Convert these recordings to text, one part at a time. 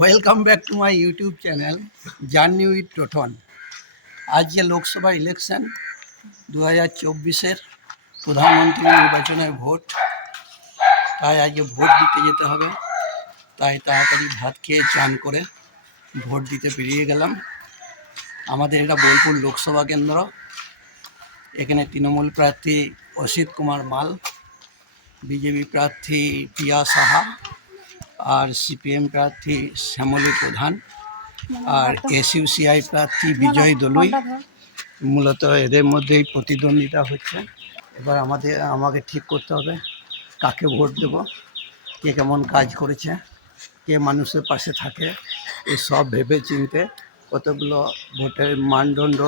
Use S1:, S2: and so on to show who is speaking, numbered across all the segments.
S1: Welcome back to my YouTube channel journey with Toton আজ যে Lok Sabha election দু হাজার চব্বিশের প্রধানমন্ত্রী নির্বাচনের ভোট, তাই আজকে ভোট দিতে যেতে হবে। তাই তাড়াতাড়ি ভাত খেয়ে চান করে ভোট দিতে বেরিয়ে গেলাম। আমাদের এটা বোলপুর লোকসভা কেন্দ্র। এখানে তৃণমূল প্রার্থী অসিত কুমার মাল, বিজেপি প্রার্থী পিয়া সাহা আর সিপিএম প্রার্থী শ্যামলী প্রধান আর এসইউসিআই প্রার্থী বিজয় দলুই মূলত এদের মধ্যেই প্রতিদ্বন্দ্বিতা হচ্ছে। এবার আমাদের, আমাকে ঠিক করতে হবে কাকে ভোট দেব, কে কেমন কাজ করেছে, কে মানুষের পাশে থাকে এই সব ভেবে চিনতে কতগুলো ভোটের মানদণ্ড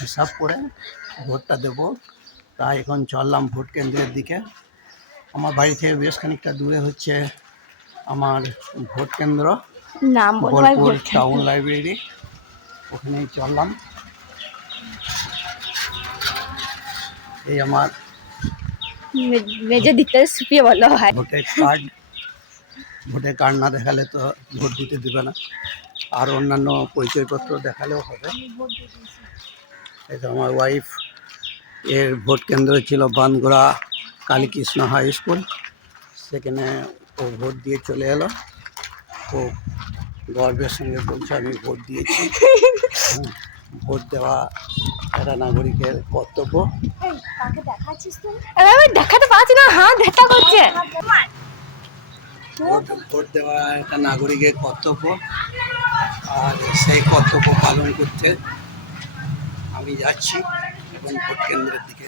S1: হিসাব করে ভোটটা দেব। তাই এখন চললাম ভোট কেন্দ্রের দিকে। আমার বাড়ি থেকে বেশ খানিকটা দূরে হচ্ছে আমার ভোট কেন্দ্র
S2: নাম
S1: বোলপুর টাউন লাইব্রেরি। ওখানেই চললাম। এই আমার
S2: মেজে দিকটা সুপিয়ে বলো হয়।
S1: ভোটের কার্ড ভোটের কার্ড না দেখালে তো ভোট দিতে দিবে না। আর অন্যান্য পরিচয়পত্র দেখালেও হবে। এটা আমার ওয়াইফ এর ভোট কেন্দ্র ছিল বানগোড়া কালীকৃষ্ণ হাই স্কুল সেখানে ও ভোট দিয়ে চলে এলো। ও গর্বের সঙ্গে বলছে আমি ভোট দিয়েছি। ভোট দেওয়া একটা নাগরিকের কর্তব্য।
S2: দেখাতে পারছি না হাত ব্যথা করছে।
S1: ভোট ভোট দেওয়া একটা নাগরিকের কর্তব্য। আর সেই কর্তব্য পালন করতে আমি যাচ্ছি এবং ভোট কেন্দ্রের দিকে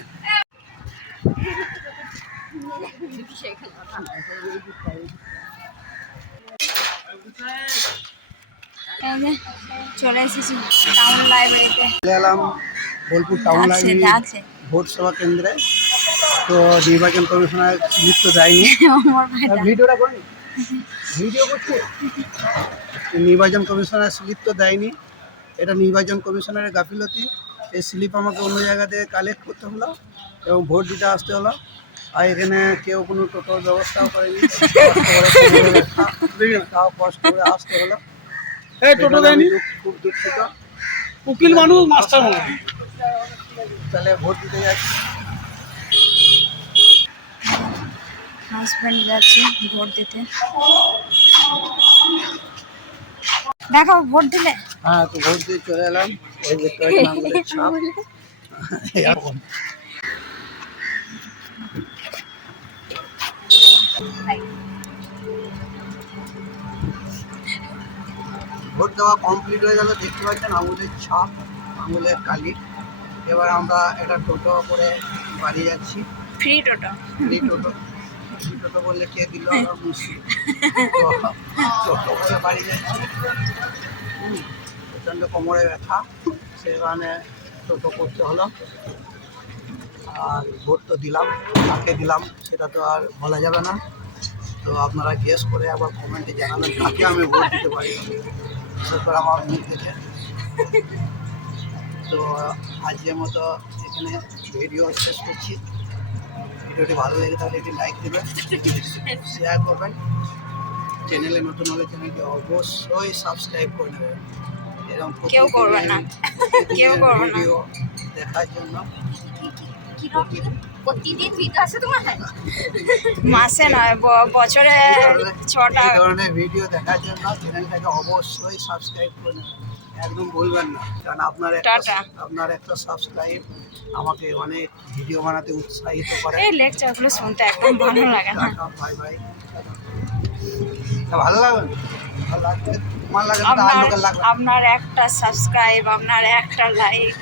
S2: চলে এসেছি টাউন লাইব্রেরিতে
S1: চলে এলাম বোলপুর টাউন
S2: ডাকছে
S1: লাইব্রেরি
S2: ডাকছে
S1: ভোট সেবা কেন্দ্রে। তো নির্বাচন কমিশনার ভিডিওটা করি ভিডিও করছি? নির্বাচন কমিশনার স্লিপ তো দেয়নি। এটা নির্বাচন কমিশনারের গাফিলতি। এই স্লিপ আমাকে অন্য জায়গা থেকে কালেক্ট করতে হলো এবং ভোট দিতে আসতে হলো। আর এখানে কেউ কোনো টোটোর ব্যবস্থাও করেনি। তাও কষ্ট করে আসতে হলো।
S3: এই টোটো দেয়নি?
S1: খুব- দুঃখিত।
S3: উকিল মানুষ মাস্টার মানুষ।
S1: তাহলে ভোট দিতে যাচ্ছি।
S2: হাজব্যান্ড যাচ্ছে ভোট দিতে। দেখো ভোট দিলে?
S1: হ্যাঁ তো ভোট দিয়ে চলে এলাম। এই দেখতে পাচ্ছেন আঙুলের ছাপ এরকম ভোট দেওয়া কমপ্লিট হয়ে গেল দেখতে পাচ্ছেন আঙুলের ছাপ আঙুলের কালি। এবার আমরা একটা টোটো করে বাড়ি যাচ্ছি।
S2: ফ্রি টোটো।
S1: এই টোটো। এই টোটো বললে কে দিল? আমরা মুশকিল টোটো। করে বাড়ি যাচ্ছি। প্রচণ্ড কোমরে ব্যথা। সে কারণে টোটো করতে হলো। আর ভোট তো দিলাম কাকে দিলাম সেটা তো আর বলা যাবে না। তো আপনারা গেস করে আবার কমেন্টে জানাবেন কাকে আমি ভোট দিতে পারি। বিশেষ করে আমার মুখ দেখে। তো আজকের মতো এখানে ভিডিও শেষ করছি। ভিডিওটি ভালো লেগে থাকলে একটি লাইক দেবেন শেয়ার করবেন। চ্যানেলে নতুন হলে চ্যানেলটি অবশ্যই সাবস্ক্রাইব করে নেবেন। এরকম
S2: কেউ করবে না। কেউ করবে না।
S1: ভিডিও দেখার জন্য।
S2: প্রতিদিন ভিডিও আছে তোমার? মাসে নয় বছরে ছটা।
S1: ধরনের ভিডিও দেখার জন্য চ্যানেলটাকে অবশ্যই সাবস্ক্রাইব করে একদম ভুলবেন না কারণ আপনার একটা আপনার একটা সাবস্ক্রাইব আমাকে অনেক ভিডিও বানাতে উৎসাহিত করে।
S2: এই লেকচারগুলো শুনতে একদম ভালো লাগে না।
S1: বাই বাই ভালো লাগবে ভালো লাগবে।
S2: আপনার একটা সাবস্ক্রাইব আপনার একটা লাইক